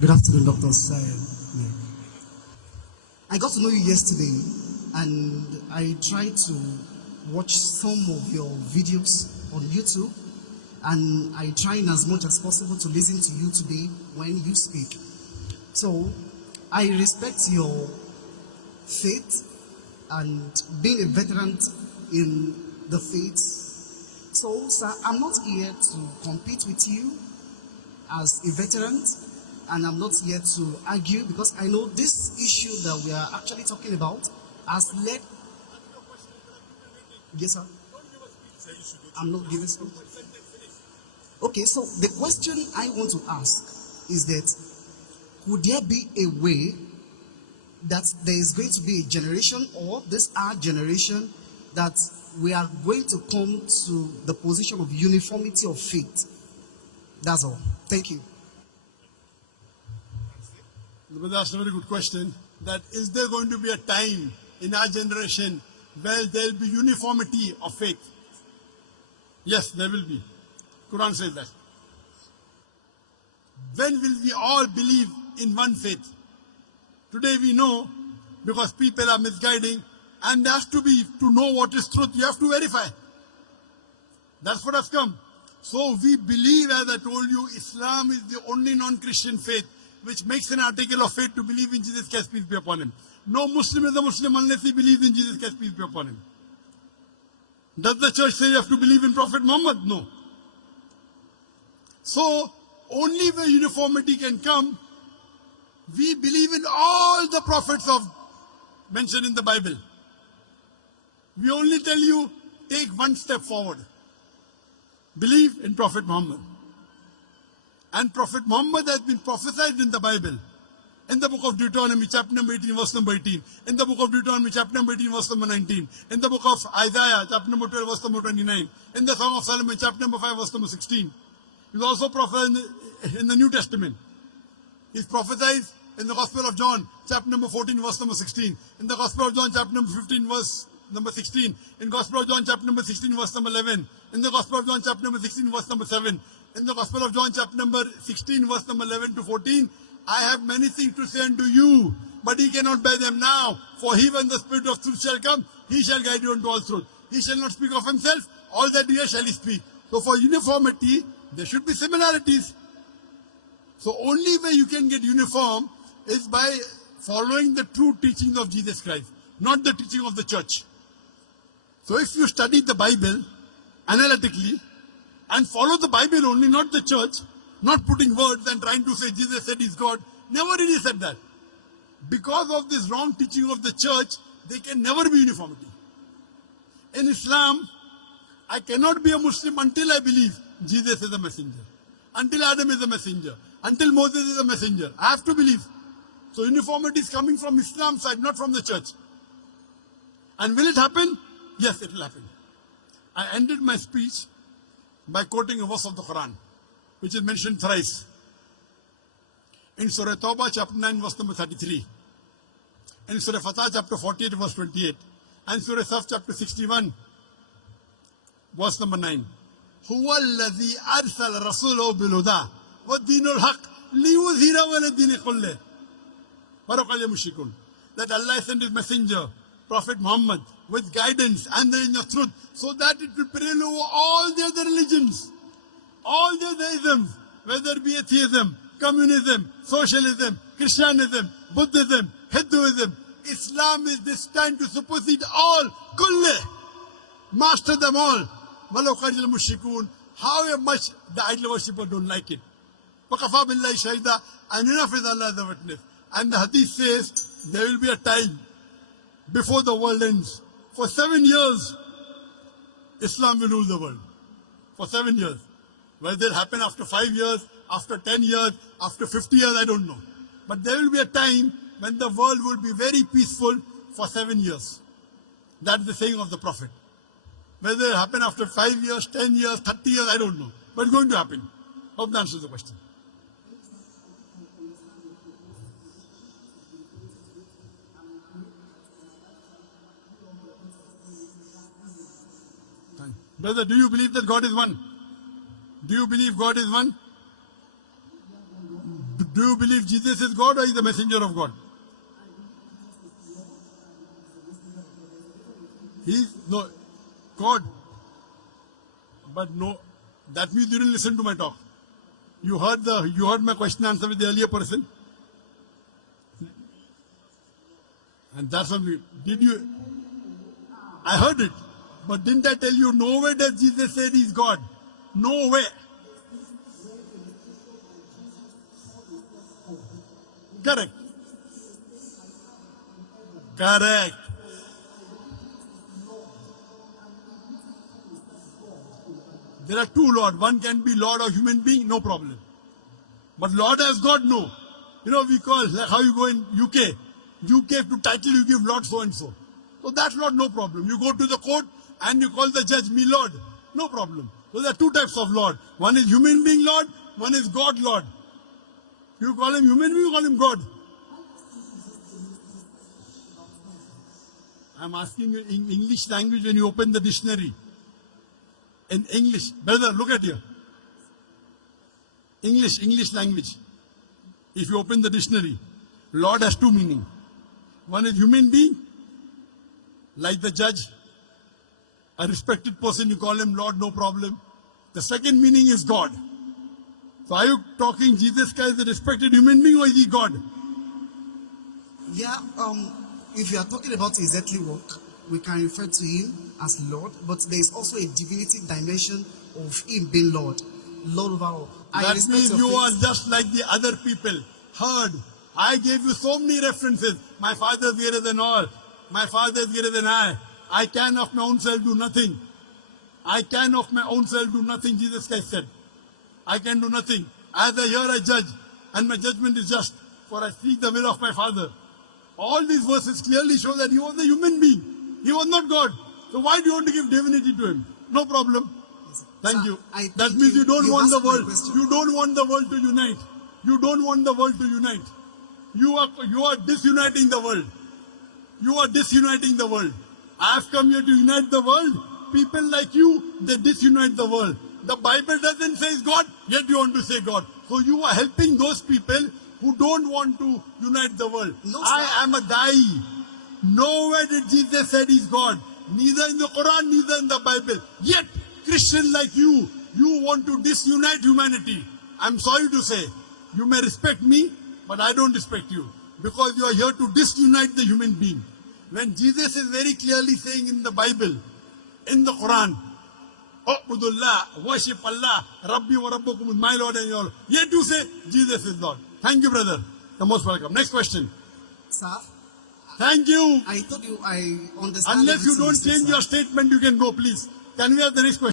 Good afternoon, Dr. Sayan. I got to know you yesterday, and I tried to watch some of your videos on YouTube, and I try as much as possible to listen to you today when you speak. So, I respect your faith and being a veteran in the faith. So, sir, I'm not here to compete with you as a veteran, and I'm not here to argue because I know this issue that we are actually talking about has led. Yes, sir. I'm not giving speech. Okay, so the question I want to ask is that could there be a way that there is going to be a generation, or this our generation, that we are going to come to the position of uniformity of faith? That's all. Thank you. That's a very good question. That is there going to be a time in our generation where there will be uniformity of faith? Yes, there will be. Quran says that. When will we all believe in one faith? Today we know, because people are misguiding, and there has to be, to know what is truth, you have to verify. That's what has come. So we believe, as I told you, Islam is the only non-Christian faith which makes an article of faith to believe in Jesus Christ, peace be upon him. No Muslim is a Muslim unless he believes in Jesus Christ, peace be upon him. Does the church say you have to believe in Prophet Muhammad? No. So, only where uniformity can come, we believe in all the prophets mentioned in the Bible. We only tell you, take one step forward. Believe in Prophet Muhammad. And Prophet Muhammad has been prophesied in the Bible. In the book of Deuteronomy, chapter number 18, verse number 18. In the book of Deuteronomy, chapter number 18, verse number 19. In the book of Isaiah, chapter number 12, verse number 29. In the Song of Solomon, chapter number 5, verse number 16. He's also prophesied in the New Testament. He's prophesied in the Gospel of John, chapter number 14, verse number 16. In the Gospel of John, chapter number 15, verse number 16. In Gospel of John, chapter number 16, verse number 11. In the Gospel of John, chapter number 16, verse number 7. In the Gospel of John, chapter number 16, verse number 11 to 14, I have many things to say unto you, but ye cannot bear them now. For he, when the Spirit of truth shall come, he shall guide you unto all truth. He shall not speak of himself, all that he hears shall he speak. So for uniformity, there should be similarities. So only way you can get uniform is by following the true teachings of Jesus Christ, not the teaching of the church. So if you study the Bible analytically, and follow the Bible only, not the church, not putting words and trying to say Jesus said he's God. Never really said that. Because of this wrong teaching of the church, there can never be uniformity. In Islam, I cannot be a Muslim until I believe Jesus is a messenger, until Adam is a messenger, until Moses is a messenger. I have to believe. So uniformity is coming from Islam's side, not from the church. And will it happen? Yes, it will happen. I ended my speech by quoting a verse of the Quran, which is mentioned thrice. In Surah Tawbah, chapter 9, verse number 33. In Surah Fatah, chapter 48, verse 28. And Surah Saf, chapter 61, verse number 9. هُوَ الَّذِي أَرْسَلَ رَسُولَهُ بِالْهُدَى وَالدِّينُ الْحَقِّ لِيُظْهِرَهُ عَلَى الدِّينِ كُلِّهِ وَلَوْ mushrikun. That Allah sent his messenger, Prophet Muhammad, with guidance and the of truth, so that it will prevail over all the other religions, all the other isms, whether it be atheism, communism, socialism, Christianism, Buddhism, Hinduism. Islam is destined to supersede all, kulle, master them all. وَلَوْ خَرِجَ الْمُشْرِكُونَ. However much the idol worshippers don't like it. وَكَفَى بِاللَّهِ شَهِيدًا. And enough is Allah as a witness. And the hadith says there will be a time before the world ends. For 7 years, Islam will rule the world. For 7 years. Whether it happen after 5 years, after 10 years, after 50 years, I don't know. But there will be a time when the world will be very peaceful for 7 years. That's the saying of the Prophet. Whether it happen after 5 years, 10 years, 30 years, I don't know. But it's going to happen. Hope that answers the question. Brother, do you believe that God is one? Do you believe God is one? Do you believe Jesus is God or is the messenger of God? He's no God. But no, that means you didn't listen to my talk. You heard my question answer with the earlier person. And that's what did you? I heard it. But didn't I tell you nowhere does Jesus say he's God? Nowhere. Correct. Correct. There are two Lord. One can be Lord or human being, no problem. But Lord as God, no. You know, we call, like how you go in UK. UK to title you give Lord so and so. So that's Lord, no problem. You go to the court and you call the judge me Lord. No problem. So there are two types of Lord. One is human being Lord, one is God Lord. You call him human being, you call him God. I'm asking you in English language when you open the dictionary. In English, brother, look at here. English language. If you open the dictionary, Lord has two meanings. One is human being, like the judge, a respected person, you call him Lord, no problem. The second meaning is God. So are you talking Jesus Christ is a respected human being or is he God? Yeah, if you are talking about his earthly work, we can refer to him as Lord, but there is also a divinity dimension of him being Lord. Lord over all. That means you are just like the other people. Heard. I gave you so many references. My Father is greater than all. My Father is greater than I. I can of my own self do nothing. I can of my own self do nothing, Jesus Christ said. I can do nothing. As I hear, I judge. And my judgment is just. For I speak the will of my Father. All these verses clearly show that he was a human being. He was not God. So why do you want to give divinity to him? No problem. Thank you. That means you don't want the world. You don't want the world to unite. You don't want the world to unite. You are disuniting the world. You are disuniting the world. I have come here to unite the world. People like you, they disunite the world. The Bible doesn't say God, yet you want to say God. So you are helping those people who don't want to unite the world. No, I am a da'i. Nowhere did Jesus say he's God. Neither in the Quran, neither in the Bible. Yet, Christians like you want to disunite humanity. I'm sorry to say, you may respect me, but I don't respect you. Because you are here to disunite the human being. When Jesus is very clearly saying in the Bible, in the Quran, U'budullah, worship Allah, Rabbi wa Rabbukum, my Lord and your Lord. Yet you say, Jesus is Lord. Thank you, brother. You're most welcome. Next question. Sir, Thank you. I told you I understand. Unless you don't change your statement, you can go, please. Can we have the next question?